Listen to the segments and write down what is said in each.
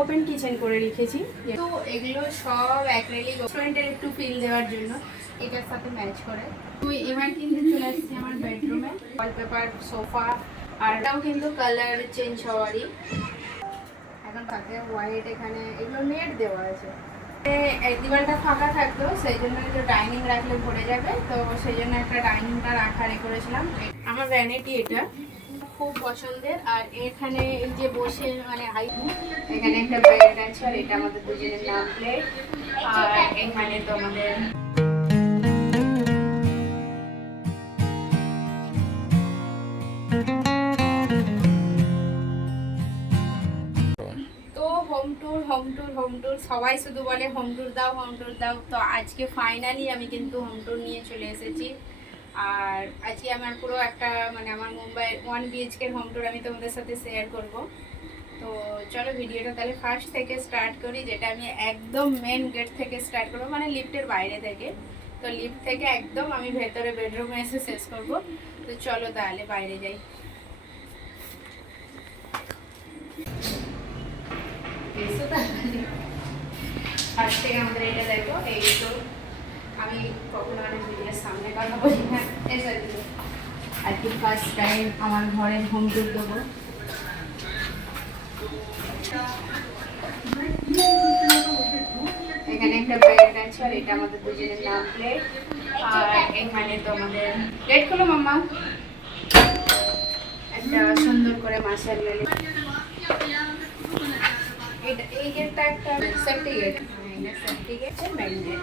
Open kitchen করে রেখেছি। তো এগুলো সব অ্যাক্রেলিক রেস্টুরেন্টের একটু ফিল দেওয়ার জন্য। এটার সাথে ম্যাচ করে। তুই এবার কিন্তু চলে আসছি আমার বেডরুমে ওয়ালপেপার সোফা আর এটাও কিন্তু কালার চেঞ্জ হওয়ারই। এখন তাকে হোয়াইট এখানে এগুলো নেট দেওয়া আছে। দিওয়ালটা ফাঁকা থাকতো, সেই জন্য একটু ডাইনিং রাখলে ভরে যাবে। তো সেই জন্য একটা ডাইনিংটা রাখা রে করেছিলাম। আমার ভ্যানিটি এটা। খুব পছন্দের। আর এখানে এই যে বসে মানে হাই এখানে একটা বেড আছে আর এটা আমাদের দুজনের নাম প্লেট আর এখানে তো আমাদের home tour home tour home tour সবাই শুধু বলে হোম ট্যুর দাও হোম ট্যুর দাও। তো আজকে ফাইনালি আমি কিন্তু হোম ট্যুর নিয়ে চলে এসেছি। আর আজকে আমার পুরো একটা মানে আমার মুম্বাই ওয়ান বিএইচকের হোম ট্যুর আমি তোমাদের সাথে শেয়ার করব। তো চলো ভিডিওটা তাহলে ফার্স্ট থেকে স্টার্ট করি, যেটা আমি একদম মেন গেট থেকে স্টার্ট করব মানে লিফটের বাইরে থেকে। তো লিফট থেকে একদম আমি ভেতরে বেডরুমে এসে শেষ করব। তো চলো তাহলে বাইরে যাই। ফার্স্ট থেকে আমাদের এটা দেখো, এই তো। আমি কখনো অনেক ভিডিওর সামনে কথা বলি না এসে দিও আর কি ফার্স্ট টাইম আমার ঘরে হোম টুর দেবো। এখানে একটা বেড আছে আর এটা আমাদের দুজনের নাম প্লেট আর এখানে তো আমাদের প্লেট খুলো, মাম্মা। একটা সুন্দর করে মাছের লেলি এটা এই গেটটা একটা safety gate safety gate gate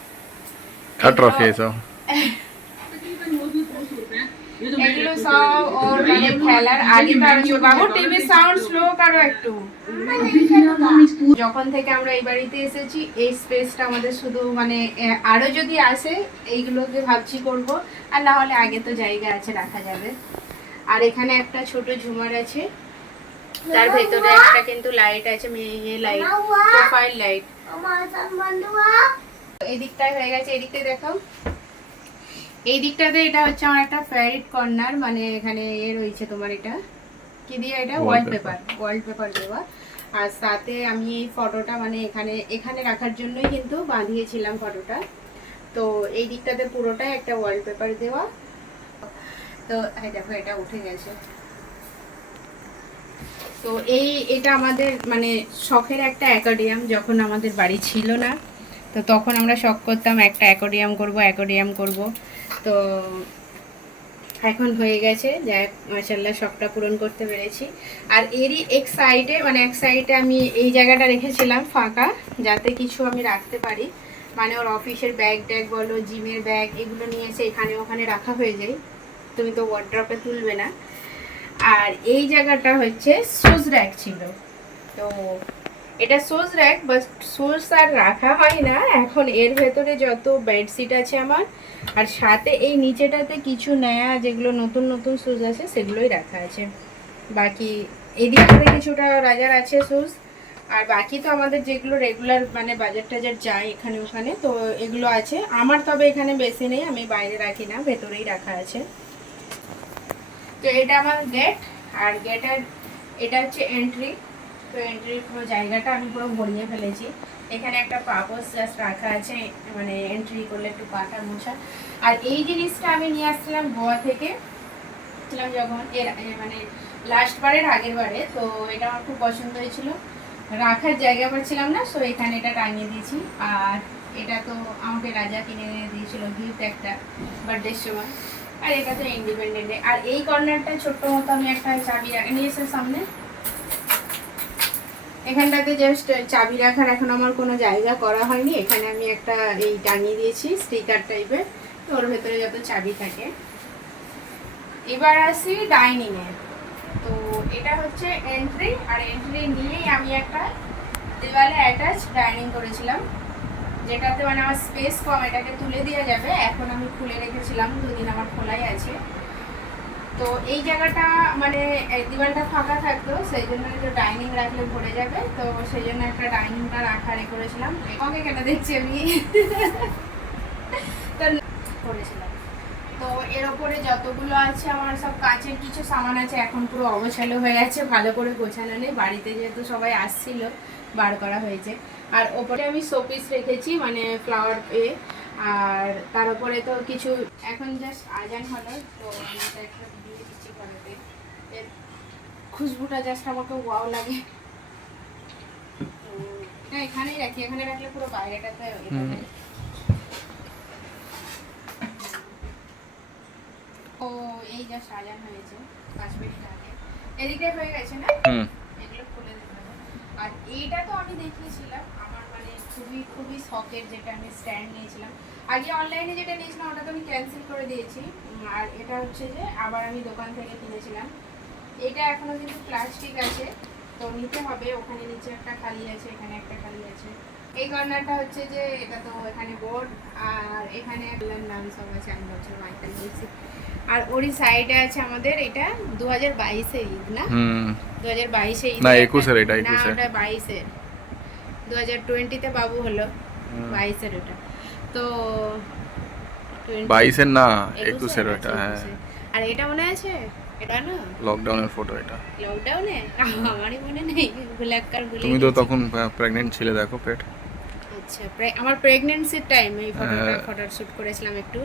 atrophy এসব এগুলো সব ওর মানে খেলার আগে তার বাবু টিভি সাউন্ড স্লো করো একটু যখন থেকে আমরা এই বাড়িতে এসেছি, এই স্পেসটা আমাদের শুধু মানে আরও যদি আসে, এইগুলোকে ভাবছি করব। আর না হলে আগে তো জায়গা আছে, রাখা যাবে। আর এখানে একটা ছোট ঝুমার আছে। তার ভেতরে একটা কিন্তু লাইট আছে, মেয়ে লাইট প্রোফাইল লাইট এই দিকটায় হয়ে গেছে এই দিকটায় দেখাও। এই দিকটাতে এটা হচ্ছে আমার একটা ফেভারিট কর্নার মানে এখানে এ রয়েছে তোমার এটা। কি দিয়ে এটা? ওয়ালপেপার ওয়ালপেপার দেওয়া। আর সাথে আমি এই ফটোটা মানে এখানে এখানে রাখার জন্যই কিন্তু বাঁধিয়েছিলাম ফটোটা তো এই দিকটাতে পুরোটাই একটা ওয়ালপেপার দেওয়া। তো দেখো এটা উঠে গেছে। তো এই এটা আমাদের মানে শখের একটা অ্যাকোডিয়াম যখন আমাদের বাড়ি ছিল না। তো তখন আমরা শখ করতাম, একটা অ্যাকোডিয়াম করব অ্যাকোডিয়াম করব। তো এখন হয়ে গেছে, যাই মার্শাল্লাহ শখটা পূরণ করতে পেরেছি। আর এরই এক সাইডে মানে এক সাইডে আমি এই জায়গাটা রেখেছিলাম ফাঁকা, যাতে কিছু আমি রাখতে পারি। মানে ওর অফিসের ব্যাগ ট্যাগ বলো জিমের ব্যাগ এগুলো নিয়ে এসে এখানে ওখানে রাখা হয়ে যায়। তুমি তো ওয়ার্ড্রপে তুলবে না। আর এই জায়গাটা হচ্ছে সুজ র্যাক ছিল। তো এটা সোজ র্যাক বাট সোজ আর রাখা হয় না। এখন এর ভেতরে যত বেডশিট আছে আমার, আর সাথে এই নিচেটাতে কিছু নেয়া যেগুলো নতুন নতুন সুজ আছে, সেগুলোই রাখা আছে। বাকি এই দিকটাতে কিছুটা রাজার আছে সুজ, আর বাকি তো আমাদের যেগুলো রেগুলার মানে বাজার টাজার যায় এখানে ওখানে, তো এগুলো আছে। আমার তবে এখানে বেশি নেই, আমি বাইরে রাখি না, ভেতরেই রাখা আছে। তো এটা আমার গেট আর গেটের এটা হচ্ছে এন্ট্রি তো এন্ট্রির পুরো জায়গাটা আমি পুরো ভরিয়ে ফেলেছি। এখানে একটা পাপোস জাস্ট রাখা আছে মানে এন্ট্রি করলে একটু পাটা মোছা। আর এই জিনিসটা আমি নিয়ে আসছিলাম গোয়া থেকে। ছিলাম যখন এর মানে লাস্ট বারের আগের বারে, তো এটা আমার খুব পছন্দ হয়েছিল রাখার জায়গা পাচ্ছিলাম না সো এখানে এটা টাঙিয়ে দিয়েছি। আর এটা তো আমাকে রাজা কিনে এনে দিয়েছিল গিফট একটা বার্থডের সময় আর এটা তো ইন্ডিপেন্ডেন্ট আর এই কর্নারটা ছোট্ট মতো আমি একটা চাবি রাখে নিয়েছি সামনে। এখানটাতে জাস্ট চাবি রাখার এখন আমার কোনো জায়গা করা হয়নি। এখানে আমি একটা এই টাঙিয়ে দিয়েছি স্টিকার টাইপের ওর ভেতরে যত চাবি থাকে। এবার আসি ডাইনিংয়ে তো এটা হচ্ছে এন্ট্রি আর এন্ট্রি নিয়েই আমি একটা দেওয়ালে অ্যাটাচ ডাইনিং করেছিলাম। যেটাতে মানে আমার স্পেস কম, এটাকে তুলে দেওয়া যাবে। এখন আমি খুলে রেখেছিলাম, দুদিন আমার খোলাই আছে। তো এই জায়গাটা মানে দেওয়ালটা ফাঁকা থাকতো সেই জন্য একটু ডাইনিং রাখলে ভরে যাবে। তো সেই জন্য একটা ডাইনিংটা রাখা রে করেছিলাম। আমাকে কেন দেখছি আমি? করেছিলাম। তো এর ওপরে যতগুলো আছে, আমার সব কাঁচের কিছু সামান আছে, এখন পুরো অবসালো হয়ে আছে ভালো করে গোছানো নেই। বাড়িতে যেহেতু সবাই আসছিল, বার করা হয়েছে। আর ওপরে আমি শোপিস রেখেছি মানে ফ্লাওয়ার এ। আর তার উপরে তো কিছু, এখন জাস্ট আজান হলো, তো একটা দিয়ে দিচ্ছি ঘরেতে এর খুশবুটা জাস্ট আমাকে ওয়াও লাগে। এটা এখানেই রাখি এখানে রাখলে পুরো বাইরেটাতে। ও এই যা সাজান হয়েছে পাঁচ মিনিট আগে। এদিকে হয়ে গেছে না? এগুলো খুলে দিতে আর এইটা তো আমি দেখিয়েছিলাম আমার মানে খুবই খুবই শখের যেটা আমি স্ট্যান্ড নিয়েছিলাম। আগে অনলাইনে যেটা নিয়েছিলাম ওটা তো আমি ক্যান্সেল করে দিয়েছি। আর এটা হচ্ছে যে আবার আমি দোকান থেকে কিনেছিলাম। এটা এখনও কিন্তু প্লাস্টিক আছে। তো নিতে হবে ওখানে নিচে একটা খালি আছে এখানে একটা খালি আছে। এই কর্নারটা হচ্ছে যে এটা তো এখানে বোর্ড আর এখানে নাম সব আছে আমি বছর মাইকেল বলছি। আর ওরই সাইডে আছে আমাদের এটা দু হাজার বাইশে ঈদ না? দু হাজার বাইশে ঈদ না, একটা- 21 এর এটা, না 21 এর। ওটা বাইশের। দু হাজার টোয়েন্টিতে বাবু হলো বাইশের ওটা। তো বাইশের না একুশের একুশের ওটা হ্যাঁ। আর এটা মনে আছে? এটা না? লকডাউনের ফটো এটা। লকডাউনে আমারই মনে নেই। ব্ল্যাক ভুলে তুমি তো তখন প্রেগনেন্ট ছিলে দেখো পেট আচ্ছা আমার প্রেগনেন্সির টাইম এই ফটোটা। ফটো শুট করেছিলাম একটু।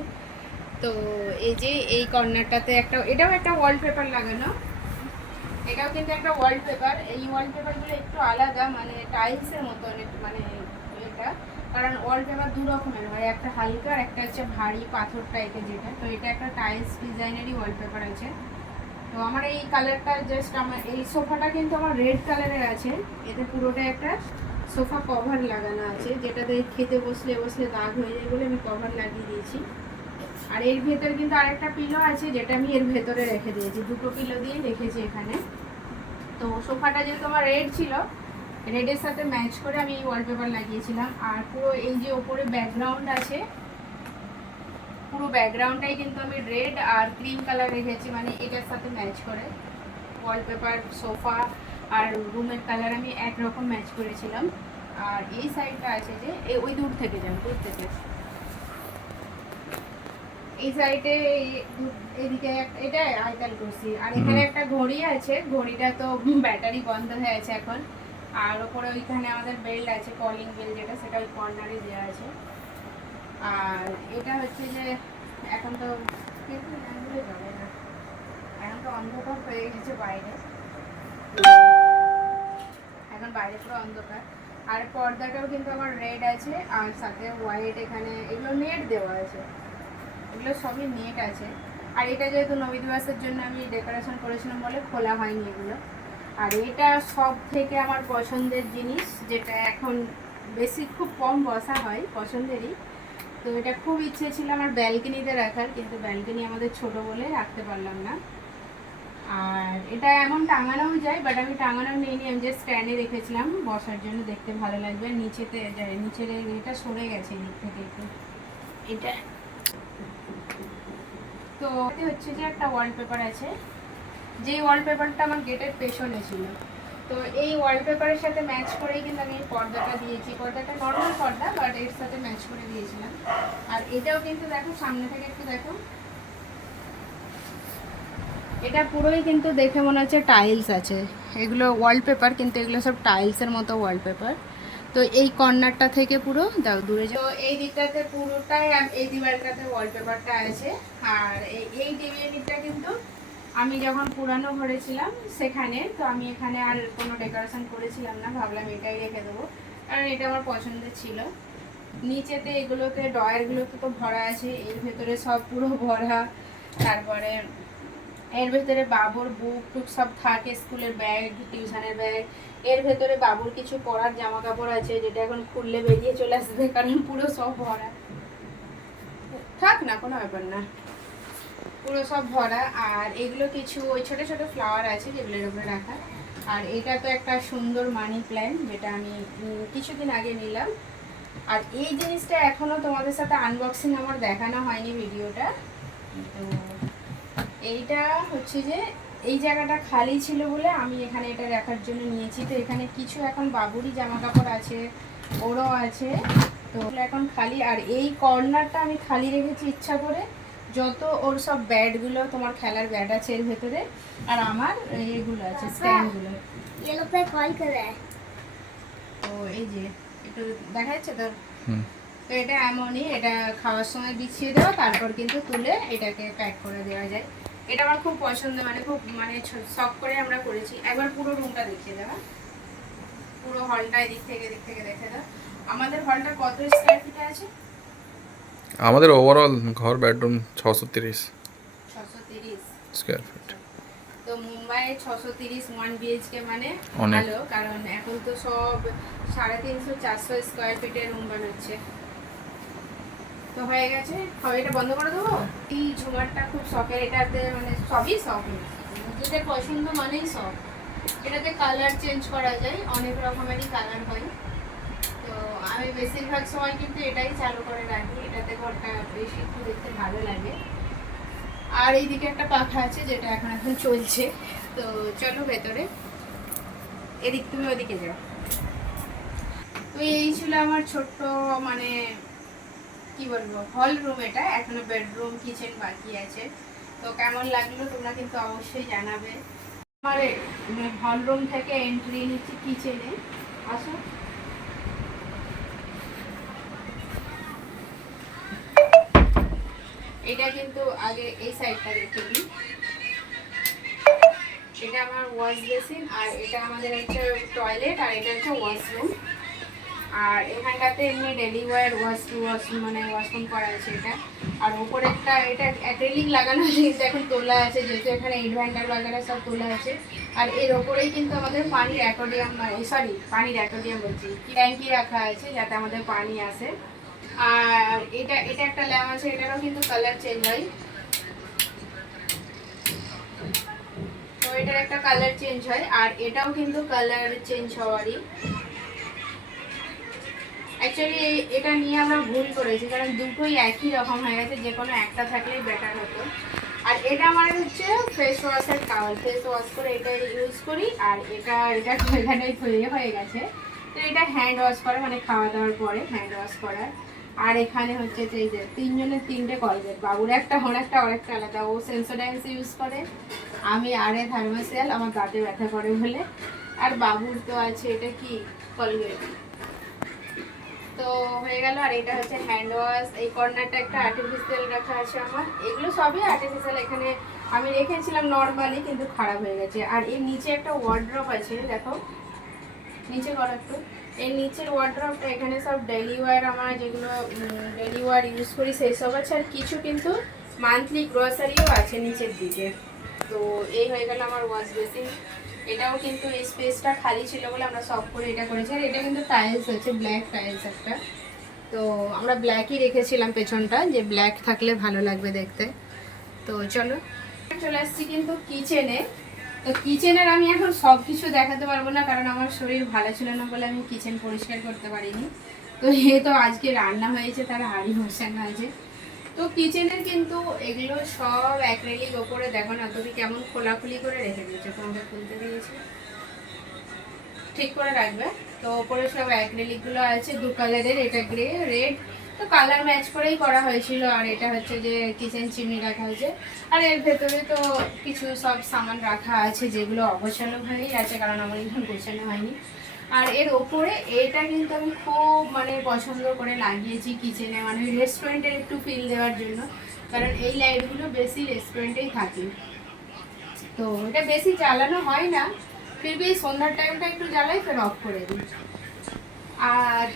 তো এই যে এই কর্নারটাতে একটা এটাও একটা ওয়ালপেপার লাগানো। এটাও কিন্তু একটা ওয়ালপেপার এই ওয়ালপেপারগুলো একটু আলাদা মানে টাইলসের মতো মানে এটা কারণ ওয়ালপেপার দু রকমের হয়। একটা হালকা আর একটা হচ্ছে ভারী পাথর টাইপের যেটা। তো এটা একটা টাইলস ডিজাইনেরই ওয়ালপেপার আছে। তো আমার এই কালারটা জাস্ট আমার এই সোফাটা কিন্তু আমার রেড কালারের আছে। এতে পুরোটা একটা সোফা কভার লাগানো আছে যেটাতে খেতে বসলে বসলে দাগ হয়ে যায় বলে আমি কভার লাগিয়ে দিয়েছি। আর এর ভেতর কিন্তু আরেকটা পিলো আছে, যেটা আমি এর ভেতরে রেখে দিয়েছি। দুটো পিলো দিয়ে রেখেছি এখানে। তো সোফাটা যেহেতু আমার রেড ছিল রেডের সাথে ম্যাচ করে আমি ওয়ালপেপার লাগিয়েছিলাম। আর পুরো এই যে ওপরে ব্যাকগ্রাউন্ড আছে পুরো ব্যাকগ্রাউন্ডটাই কিন্তু আমি রেড আর ক্রিম কালার রেখেছি মানে এটার সাথে ম্যাচ করে। ওয়ালপেপার সোফা আর রুমের কালার আমি একরকম ম্যাচ করেছিলাম। আর এই সাইডটা আছে যে এই ওই দূর থেকে যান দূর থেকে। এই সাইডে এদিকে এটা আয়তাল করছি আর এখানে একটা ঘড়ি আছে ঘড়িটা তো ব্যাটারি বন্ধ হয়ে আছে এখন। আর ওপরে ওইখানে আমাদের বেল্ট আছে কলিং বেল যেটা সেটা ওই কর্নারে দেওয়া আছে। আর এটা হচ্ছে যে এখন তো ল্যাম্পগুলো জ্বলে না। এখন তো অন্ধকার হয়ে গেছে বাইরে। এখন বাইরে পুরো অন্ধকার। আর পর্দাটাও কিন্তু আমার রেড আছে, আর সাথে হোয়াইট এখানে, এগুলো নেট দেওয়া আছে। এগুলো সবই নেট আছে। আর এটা যেহেতু নবী দিবসের জন্য আমি ডেকোরেশন করেছিলাম বলে খোলা হয়নি এগুলো। আর এটা সব থেকে আমার পছন্দের জিনিস, যেটা এখন বেশি খুব কম বসা হয়, পছন্দেরই। তো এটা খুব ইচ্ছে ছিল আমার ব্যালকনিতে রাখার কিন্তু ব্যালকনি আমাদের ছোট বলে রাখতে পারলাম না। আর এটা এমন টাঙানোও যায় বাট আমি টাঙানো নিইনি আমি যে স্ট্যান্ডে রেখেছিলাম বসার জন্য দেখতে ভালো লাগবে। নিচেতে যায় নিচের এটা সরে গেছে এদিক থেকে একটু। এটা? তো হচ্ছে যে একটা ওয়ালপেপার আছে যে ওয়ালপেপারটা আমার গেটের পেছনে ছিল। তো এই ওয়ালপেপারের সাথে ম্যাচ করেই কিন্তু আমি পর্দাটা দিয়েছি। পর্দাটা নর্মাল পর্দা বাট এর সাথে ম্যাচ করে দিয়েছিলাম। আর এটাও কিন্তু দেখো, সামনে থেকে একটু দেখো। এটা পুরোই কিন্তু দেখে মনে হচ্ছে টাইলস আছে। এগুলো ওয়ালপেপার কিন্তু এগুলো সব টাইলসের মতো ওয়ালপেপার তো এই কর্নারটা থেকে পুরো, দাও, দূরে তো এই দিকটাতে পুরোটাই, এই দিবারটাতে ওয়ালপেপারটা আছে। আর এই- এই টিভিটা কিন্তু আমি যখন পুরানো ঘরে ছিলাম সেখানে, তো আমি এখানে আর কোনো ডেকোরেশন করেছিলাম না, ভাবলাম এটাই রেখে দেবো। কারণ এটা আমার পছন্দের ছিল। নিচেতে এগুলোতে ডয়ারগুলোতে তো ভরা আছে, এর ভেতরে সব পুরো ভরা। তারপরে এর ভেতরে বাবুর বুক টুক সব থাকে, স্কুলের ব্যাগ টিউশনের ব্যাগ এর ভেতরে বাবুর কিছু পরার জামা কাপড় আছে, যেটা এখন খুললে বেরিয়ে চলে আসবে, কারণ পুরো সব ভরা। থাক না, কোনো ব্যাপার না। পুরো সব ভরা। আর এগুলো কিছু ওই ছোট ছোট ফ্লাওয়ার আছে যেগুলোর উপরে রাখা। আর এটা তো একটা সুন্দর মানি প্ল্যান যেটা আমি কিছুদিন আগে নিলাম। আর এই জিনিসটা এখনও তোমাদের সাথে আনবক্সিং আমার দেখানো হয়নি ভিডিওটা। তো এইটা হচ্ছে যে, এই জায়গাটা খালি ছিল বলে আমি এখানে এটা রাখার জন্য নিয়েছি। তো এখানে কিছু এখন বাবুরই জামা কাপড় আছে, ওরও আছে। তো এখন খালি। আর এই কর্নারটা আমি খালি রেখেছি ইচ্ছা করে। যত ওর সব ব্যাটগুলো তোমার খেলার ব্যাট আছে এর ভেতরে আর আমার এগুলো আছে স্ট্যান্ডগুলো ইয়েলো পে কল করে। ও এই যে একটু দেখা যাচ্ছে তোর? তো এটা এমনই এটা খাওয়ার সময় বিছিয়ে দেওয়া তারপর কিন্তু তুলে এটাকে প্যাক করে দেওয়া যায়। এটা আমার খুব পছন্দ মানে খুব মানে শখ করে আমরা করেছি। একবার পুরো রুমটা দেখিয়ে দেওয়া হ্যাঁ? পুরো হলটা এদিক থেকে এদিক থেকে দেখে দাও। আমাদের হলটা কত স্কোয়ার ফিটে আছে? আমাদের ওভারঅল ঘর বেডরুম ছশো তিরিশ ছশো তিরিশ। স্কোয়ার ফিট তো মুম্বাইয়ে ছশো তিরিশ ওয়ান বিএইচকে মানে অনেক। ভালো কারণ এখন তো সব সাড়ে তিনশো চারশো স্কোয়ার ফিটের রুম বানাচ্ছে। তো হয়ে গেছে হবে এটা বন্ধ করে দেবো? এই ঝুমারটা খুব শখের এটাতে মানে সবই শখ। যেটা পছন্দ মানেই শখ। এটাতে কালার চেঞ্জ করা যায় অনেক রকমেরই কালার হয়। আমি বেশিরভাগ সময় কিন্তু এটাই চালু করে রাখি, এটাতে ঘরটা বেশি একটু দেখতে ভালো লাগে। আর এইদিকে একটা পাখা আছে যেটা এখন এখন চলছে। তো চলো ভেতরে। এদিক, তুমি ওদিকে যাও। তো এই ছিল আমার ছোট্ট মানে কি বলব হল রুম এটা, এখনও বেডরুম কিচেন বাকি আছে। তো কেমন লাগল তোমরা কিন্তু অবশ্যই জানাবে। আমার হল রুম থেকে এন্ট্রি নিচ্ছি কিচেনে আসো। এটা কিন্তু আগে এই সাইডটা দেখে দিই এটা আমার ওয়াশ বেসিন আর এটা আমাদের হচ্ছে টয়লেট আর এটা হচ্ছে ওয়াশরুম আর এখানটাতে এমনি ডেলি ওয়ার ওয়াশ টু ওয়াশ মানে ওয়াশরুম করা আছে এটা। আর ওপরে একটা এটা অ্যাক্রেলিক লাগানো আছে, কিন্তু এখন তোলা আছে, যেহেতু এখানে ইনভার্টার বাগারা সব তোলা আছে। আর এর ওপরেই কিন্তু আমাদের পানির অ্যাকোডিয়াম সরি পানির অ্যাকোডিয়াম বলছি ট্যাঙ্কি রাখা আছে যাতে আমাদের পানি আসে। আর এটা এটা একটা ল্যাম্প আছে, এটারও কিন্তু কালার চেঞ্জ হয়। তো এটার একটা কালার চেঞ্জ হয়, আর এটাও কিন্তু কালার চেঞ্জ হওয়ারই। অ্যাকচুয়ালি এটা নিয়ে আমরা ভুল করেছি, কারণ দুটোই একই রকম হয়ে গেছে, যে কোনো একটা থাকলেই বেটার হতো। আর এটা আমার হচ্ছে ফেস ওয়াশের টাওয়াল ফেস ওয়াশ করে এটা ইউজ করি, আর এটা এটা এখানে তৈরি হয়ে গেছে। তো এটা হ্যান্ড ওয়াশ করে মানে খাওয়া দাওয়ার পরে হ্যান্ড ওয়াশ করার। আর এখানে হচ্ছে যে এই যে তিনজনের তিনটে কলগেট বাবুর একটা, ওর একটা ওর একটা আলাদা। ও সেন্সোডাইন্স ইউজ করে, আমি আরে থার্মাসিয়াল আমার দাঁতে ব্যথা করে বলে। আর বাবুর তো আছে, এটা কি? কলগেট তো হয়ে গেল, আর এটা হচ্ছে হ্যান্ড ওয়াশ এই কর্নারটা একটা আর্টিফিশিয়াল রাখা আছে আমার। এগুলো সবই আর্টিফিশিয়াল এখানে আমি রেখেছিলাম নর্মালি কিন্তু খারাপ হয়ে গেছে। আর এর নিচে একটা ওয়ার্ড্রপ আছে, দেখো। নিচে করো একটু এর নিচের ওয়ার্ড্রপটা এখানে সব ডেলি ওয়ার আমরা যেগুলো ডেলি ওয়ার ইউজ করি, সেই সব আছে। আর কিছু কিন্তু মান্থলি গ্রসারিও আছে নিচের দিকে। তো এই হয়ে গেল আমার ওয়াশ বেসিন এটাও কিন্তু এই স্পেসটা খালি ছিল বলে আমরা সব করে এটা করেছি। আর এটা কিন্তু টাইলস আছে ব্ল্যাক টাইলস একটা। তো আমরা ব্ল্যাকই রেখেছিলাম পেছনটা, যে ব্ল্যাক থাকলে ভালো লাগবে দেখতে। তো চলো, চলে আসছি কিন্তু কিচেনে তো কিচেনের আমি এখন সব কিছু দেখাতে পারব না, কারণ আমার শরীর ভালো ছিল না বলে আমি কিচেন পরিষ্কার করতে পারিনি। তো এ তো আজকে রান্না হয়েছে, তার হাড়ি বসানো আছে। তো কিচেনের কিন্তু এগুলো সব অ্যাক্রেলিক ওপরে দেখো না, তুমি কেমন খোলাখুলি করে রেখে দিয়েছ তোমাকে খুলতে দিয়েছি? ঠিক করে রাখবে। তো ওপরে সব অ্যাক্রেলিকগুলো আছে, দু কালারের এটা গ্রে রেড তো কালার ম্যাচ করেই করা হয়েছিল, আর এটা হচ্ছে যে কিচেন চিমনি রাখা হয়েছে। আর এর ভেতরে তো কিছু সব সামান রাখা আছে, যেগুলো অগোছালো হয়েই আছে কারণ আমার এখন গোছানো হয়নি। আর এর ওপরে এটা কিন্তু আমি খুব মানে পছন্দ করে লাগিয়েছি কিচেনে মানে ওই রেস্টুরেন্টের একটু ফিল দেওয়ার জন্য। কারণ এই লাইটগুলো বেশি রেস্টুরেন্টেই থাকে। তো এটা বেশি জ্বালানো হয় না ফিরবি সন্ধ্যার টাইমটা একটু জ্বালাই, ফের অফ করে দিই। আর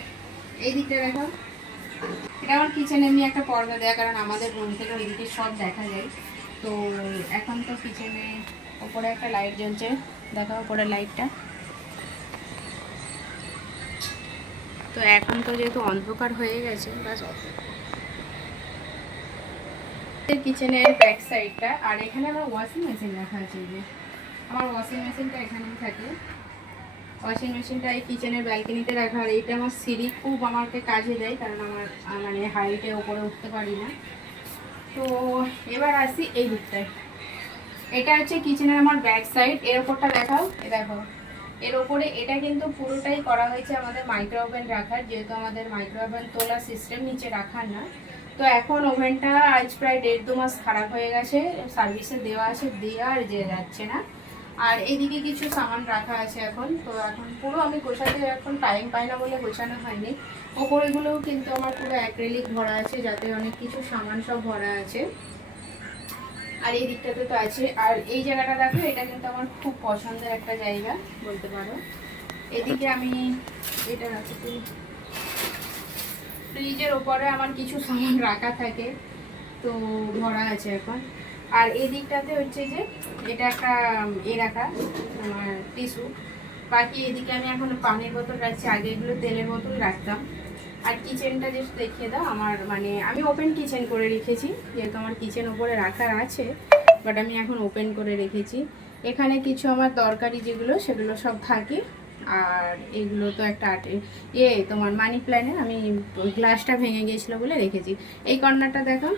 এই দিকটা দেখো। এটা আমার কিচেনে এমনি একটা পর্দা দেওয়া কারণ আমাদের রুম থেকে ওইদিকে সব দেখা যায়। তো এখন তো কিচেনে ওপরে একটা লাইট জ্বলছে। দেখো ওপরে লাইটটা তো এখন তো যেহেতু অন্ধকার হয়ে গেছে, বাস। কিচেনের ব্যাক সাইডটা আর এখানে আমার ওয়াশিং মেশিন রাখা আছে যে। আমার ওয়াশিং মেশিনটা এখানেই থাকে। ওয়াশিং মেশিনটা এই কিচেনের ব্যালকনিতে রাখা। আর এইটা আমার সিঁড়ি খুব আমাকে কাজে দেয়, কারণ আমার মানে হাইটে ওপরে উঠতে পারি না। তো এবার আসি এই দিকটায়। এটা হচ্ছে কিচেনের আমার ব্যাক সাইড এর ওপরটা দেখাও। এ দেখো। এর ওপরে এটা কিন্তু পুরোটাই করা হয়েছে আমাদের মাইক্রো ওভেন রাখার, যেহেতু আমাদের মাইক্রো ওভেন তোলা সিস্টেম নিচে রাখার না। তো এখন ওভেনটা আজ প্রায় দেড় দু মাস খারাপ হয়ে গেছে। সার্ভিসে দেওয়া আছে, দেওয়া আর যে যাচ্ছে না। আর এদিকে কিছু সামান রাখা আছে এখন। তো এখন পুরো আমি গোছাতে এখন টাইম পাই না বলে গোছানো হয়নি। ওপরেগুলোও কিন্তু আমার পুরো অ্যাক্রেলিক ভরা আছে, যাতে অনেক কিছু সামান সব ভরা আছে। আর এই দিকটাতে তো আছে। আর এই জায়গাটা দেখো, এটা কিন্তু আমার খুব পছন্দের একটা জায়গা, বলতে পারো। এদিকে আমি এটা আছে ফ্রিজের ওপরে আমার কিছু সামান রাখা থাকে, তো ভরা আছে এখন। আর এই দিকটাতে হচ্ছে যে এটা একটা এ রাখা, আমার টিস্যু। বাকি এদিকে আমি এখন পানির বোতল রাখছি, আগে এগুলো তেলের বোতল রাখতাম। আর কিচেনটা যেটা দেখিয়ে দাও, আমার মানে আমি ওপেন কিচেন করে রেখেছি, যেহেতু আমার কিচেন ওপরে রাখার আছে বাট আমি এখন ওপেন করে রেখেছি। এখানে কিছু আমার তরকারি যেগুলো, সেগুলো সব থাকে। আর এগুলো তো একটা আটে, এ তোমার মানি প্ল্যানে আমি গ্লাসটা ভেঙে গিয়েছিল বলে রেখেছি। এই কর্নারটা দেখো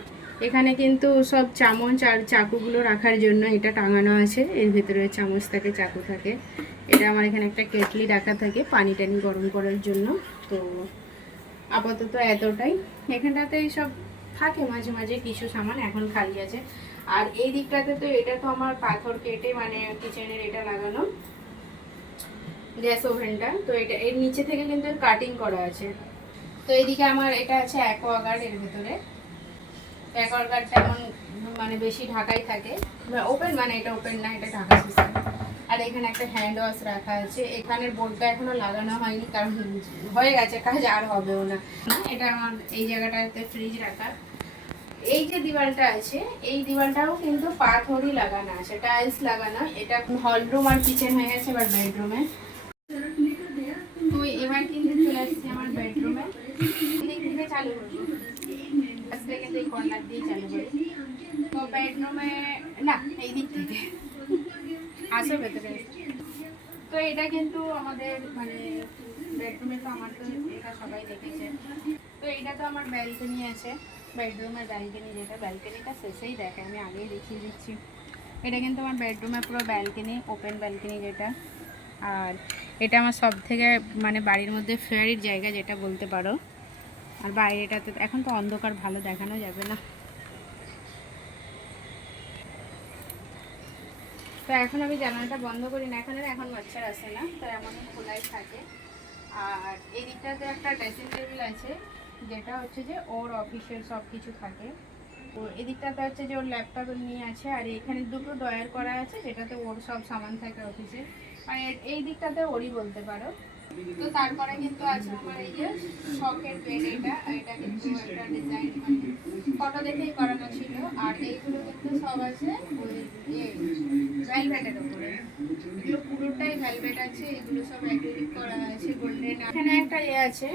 এখানে কিন্তু সব চামচ আর চাকুগুলো রাখার জন্য এটা টাঙানো আছে। এর ভেতরে চামচ থাকে, চাকু থাকে। এটা আমার এখানে একটা কেটলি রাখা থাকে পানি টানি গরম করার জন্য। তো আপাতত এতটাই। এখানটাতে সব থাকে মাঝে মাঝে কিছু সামান, এখন খালি আছে। আর এই দিকটাতে তো এটা তো আমার পাথর কেটে মানে কিচেনের এটা লাগানো গ্যাস ওভেনটা। তো এটা এর নিচে থেকে কিন্তু কাটিং করা আছে। তো এইদিকে আমার এটা আছে অ্যাকোয়াগার্ড এর ভেতরে। অ্যাকোয়াগার্ডটা এমন মানে বেশি ঢাকাই থাকে ওপেন মানে এটা ওপেন না, এটা ঢাকা সিস্টেম আর এখানে একটা হ্যান্ড ওয়াশ রাখা আছে। এখানের বোর্ডটা এখনও লাগানো হয়নি, কারণ হয়ে গেছে, কাজ আর হবেও না। এটা আমার এই জায়গাটাতে ফ্রিজ রাখা। এই যে দিওয়ালটা আছে, এই দিওয়ালটাও কিন্তু পাথরই লাগানো আছে টাইলস লাগানো। এটা হল রুম আর কিচেন হয়ে গেছে, এবার বেডরুমে তো এবার কিন্তু চলে আসছি আমার বেডরুমে চালু করব। তো বেডরুমে, না, এই দিক থেকে। ভেতরে। তো এটা কিন্তু আমাদের মানে বেডরুমে তো আমার তো এটা সবাই দেখেছে। তো এটা তো আমার ব্যালকনি আছে। বেডরুমের ব্যালকনি, যেটা ব্যালকনিটা শেষেই দেখে। আমি আগেই দেখিয়ে দিচ্ছি। এটা কিন্তু আমার পুরো ব্যালকনি, ওপেন ব্যালকনি যেটা। আর এটা আমার সব থেকে মানে বাড়ির মধ্যে ফেয়ারির জায়গা, যেটা বলতে পারো। আর বাইরেটাতে এখন তো অন্ধকার, ভালো দেখানো যাবে না। তো এখন আমি জানালাটা বন্ধ করি না, এখন এখন বাচ্চার আসে না, তো এমন খোলাই থাকে। আর এদিকটাতে একটা ড্রেসিং টেবিল আছে, যেটা হচ্ছে যে ওর অফিসের সব কিছু থাকে। তো এদিকটাতে হচ্ছে যে ওর ল্যাপটপ নিয়ে আছে, আর এখানে দুটো ড্রয়ার করা আছে, যেটাতে ওর সব সামান থাকে অফিসে আর এই দিকটাতে ওরই বলতে পারো। তো তারপরে কিন্তু আছে আমার এই যে শখের বেড এটা এটা কিন্তু একটা ডিজাইন মানে ফটো দেখেই করানো ছিল। আর এইগুলো কিন্তু সব আছে ওই ভেলভেটের উপরে। এগুলো পুরোটাই ভেলভেট আছে, এগুলো সব অ্যাক্রিলিক করা আছে গোল্ডেন এখানে একটা ইয়ে আছে।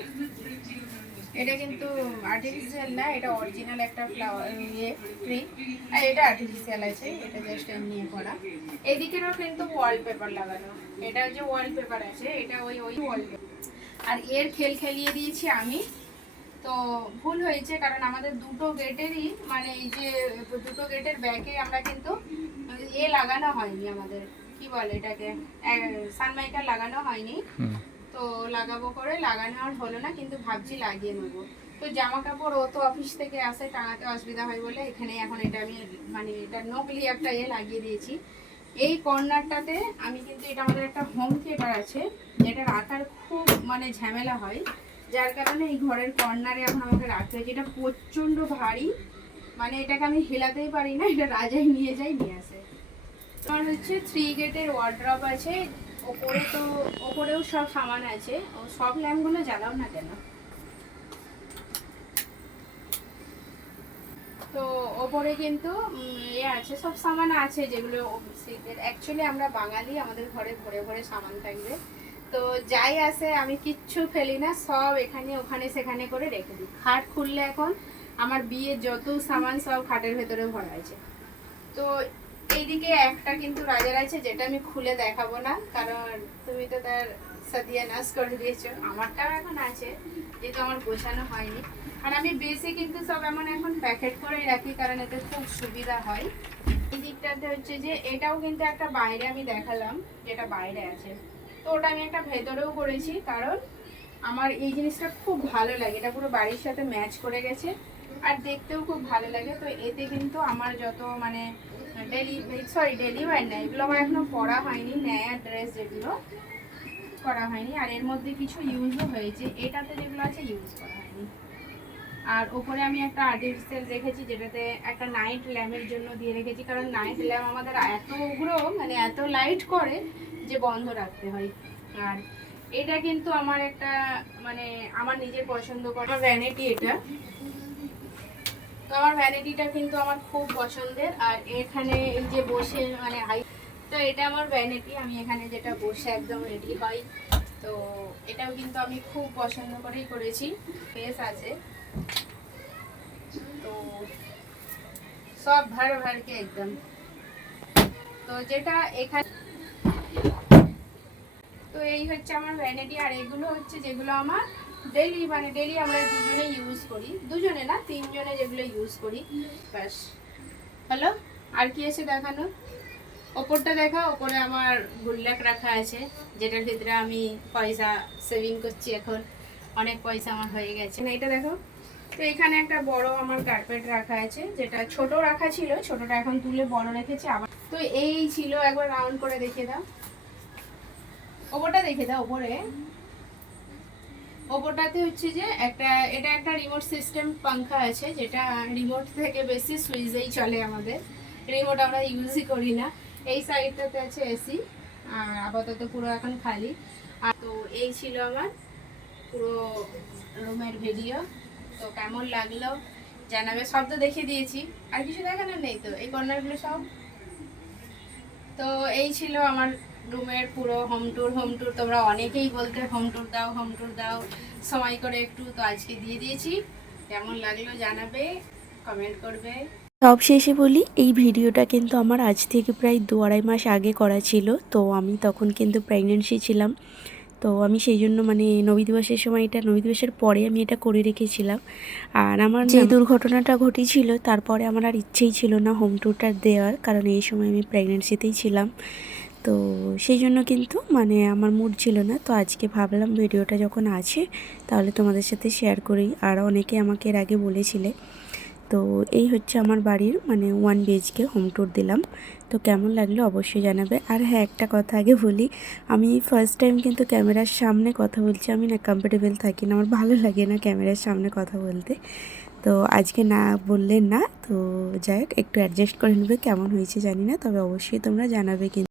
এটা কিন্তু আর্টিফিশিয়াল না, এটা অরিজিনাল একটা ফ্লাওয়ার ইয়ে ট্রি আর এটা আর্টিফিশিয়াল আছে, এটা জাস্ট ইয়ে করা। এদিকেরও কিন্তু ওয়ালপেপার লাগানো। এটা যে ওয়ালপেপার আছে, এটা ওই ওই ওয়ালপেপার আর এর খেল খেলিয়ে দিয়েছি আমি। তো ভুল হয়েছে, কারণ আমাদের দুটো গেটেরই মানে এই যে দুটো গেটের ব্যাকে আমরা কিন্তু এ লাগানো হয়নি আমাদের। কি বলে এটাকে? সানমাইকার লাগানো হয়নি। তো লাগাবো করে, লাগানো আর হলো না, কিন্তু ভাবছি লাগিয়ে নেব। তো জামা কাপড় ও তো অফিস থেকে আসে, টাঙাতে অসুবিধা হয় বলে এখানে এখন এটা আমি মানে এটা নকলি একটা ইয়ে লাগিয়ে দিয়েছি। এই কর্নারটাতে আমি কিন্তু, এটা আমাদের একটা হোম থিয়েটার আছে যেটা রাখার খুব মানে ঝামেলা হয়। যার কারণে এই ঘরের কর্নারে এখন আমাকে রাখতে হয়েছে। এটা প্রচণ্ড ভারী মানে এটাকে আমি হেলাতেই পারি না, এটা রাজাই নিয়ে যাই নিয়ে আসে। আমার হচ্ছে থ্রি গেটের ওয়ার্ড্রপ আছে ওপরে তো, ওপরেও সব সামান আছে। ও সব ল্যাম্পগুলো জ্বালাও না কেন? তো ওপরে কিন্তু এ আছে, সব সামান আছে যেগুলো শীতের অ্যাকচুয়ালি আমরা বাঙালি, আমাদের ঘরে ভরে ভরে সামান থাকবে। তো যাই আসে আমি কিচ্ছু ফেলি না, সব এখানে, ওখানে, সেখানে করে রেখে দিই। খাট খুললে এখন আমার বিয়ের যত সামান সব খাটের ভেতরে ভরা আছে। তো এইদিকে একটা কিন্তু রাজার আছে, যেটা আমি খুলে দেখাবো না, কারণ তুমি তো তার সাদিয়া নাশ করে দিয়েছ। আমারটাও এখন আছে, যেহেতু আমার গোছানো হয়নি। আর আমি বেশি কিন্তু সব এমন এখন প্যাকেট করে রাখি, কারণ এতে খুব সুবিধা হয়। এই দিকটাতে হচ্ছে যে, এটাও কিন্তু একটা বাইরে আমি দেখালাম, যেটা বাইরে আছে। তো ওটা আমি একটা ভেতরেও করেছি, কারণ আমার এই জিনিসটা খুব ভালো লাগে। এটা পুরো বাড়ির সাথে ম্যাচ করে গেছে, আর দেখতেও খুব ভালো লাগে। তো এতে কিন্তু আমার যত মানে ডেলি সরি ডেলি ওয়ার না, এগুলো আমার এখনও পরা হয়নি, নেয়া ড্রেস যেগুলো করা হয়নি, আর এর মধ্যে কিছু ইউজও হয়েছে, এটাতে যেগুলো আছে ইউজ করা হয়নি। আর ওপরে আমি একটা আর্টিফিশিয়াল রেখেছি, যেটাতে একটা নাইট ল্যাম্পের জন্য দিয়ে রেখেছি, কারণ নাইট ল্যাম্প আমাদের এত উগ্র মানে এত লাইট করে যে বন্ধ রাখতে হয়। আর এটা কিন্তু আমার একটা মানে আমার নিজের পছন্দ করা ভ্যানিটি এটা। তো আমার ভ্যানিটিটা কিন্তু আমার খুব পছন্দের। আর এখানে এই যে বসে মানে হাই তো এটা আমার ভ্যানিটি আমি এখানে যেটা বসে একদম রেডি হই তো এটাও কিন্তু আমি খুব পছন্দ করেই করেছি। ফেস আছে। তো সব ভর ভরকে একদম। তো যেটা এখানে তো এই হচ্ছে আমার ভ্যানিটি আর এগুলো হচ্ছে যেগুলো আমার ডেলি মানে ডেলি আমরা দুজনে ইউজ করি। দুজনে না, তিনজনে যেগুলো ইউজ করি। ব্যাস। হ্যালো? আর কি আছে দেখানো? ওপরটা দেখা, ওপরে আমার গুল্লাক রাখা আছে, যেটার ভিতরে আমি পয়সা সেভিং করছি এখন। অনেক পয়সা আমার হয়ে গেছে। না, এটা দেখো। তো এখানে একটা বড় আমার কার্পেট রাখা আছে, যেটা ছোট রাখা ছিল, ছোটটা এখন তুলে বড় রেখেছি, আবার তো এই ছিল, একবার রাউন্ড করে দেখে দাও। ওপরটা দেখে দাও, ওপরে। ওপরটাতে হচ্ছে যে একটা, এটা একটা রিমোট সিস্টেম পাংখা আছে, যেটা রিমোট থেকে বেশি সুইচেই চলে আমাদের। রিমোট আমরা ইউজই করি না। এই সাইডটাতে আছে এসি আর আপাতত পুরো এখন খালি। আর তো এই ছিল আমার পুরো রুমের ভিডিও তো কেমন লাগল জানাবে, সব তো দেখে দিয়েছি। আর কিছু দেখানোর নেই তো, এই কর্নারগুলো সব? তো এই ছিল আমার রুমের পুরো হোম ট্যুর হোম ট্যুর তোমরা অনেকেই বলতে হোম ট্যুর দাও হোম ট্যুর দাও সময় করে একটু তো আজকে দিয়ে দিয়েছি। কেমন লাগল জানাবে কমেন্ট করবে। সব শেষে বলি এই ভিডিওটা কিন্তু আমার আজ থেকে প্রায় দু আড়াই মাস আগে করা ছিল তো আমি তখন কিন্তু প্রেগনেন্সি ছিলাম। তো আমি সেই জন্য মানে নবী দিবসের সময় এটা নবী দিবসের পরে আমি এটা করে রেখেছিলাম। আর আমার যে দুর্ঘটনাটা ঘটেছিল তারপরে আমার আর ইচ্ছেই ছিল না হোম ট্যুরটা দেওয়ার কারণ এই সময় আমি প্রেগনেন্সিতেই ছিলাম। তো সেই জন্য কিন্তু মানে আমার মুড ছিল না। তো আজকে ভাবলাম ভিডিওটা যখন আছে, তাহলে তোমাদের সাথে শেয়ার করি। আর অনেকে আমাকে এর আগে বলেছিলে। তো এই হচ্ছে আমার বাড়ির মানে ওয়ান বিএইচকে হোম ট্যুর দিলাম। তো কেমন লাগল অবশ্যই জানাবে। আর হ্যাঁ একটা কথা আগে বলি, আমি ফার্স্ট টাইম কিন্তু ক্যামেরার সামনে কথা বলছি। আমি না কমফোর্টেবল থাকি না, আমার ভালো লাগে না ক্যামেরার সামনে কথা বলতে। তো আজকে না বললেন না, তো যাই একটু অ্যাডজাস্ট করে নেবে, কেমন হয়েছে জানি না, তবে অবশ্যই তোমরা জানাবে কিন্তু।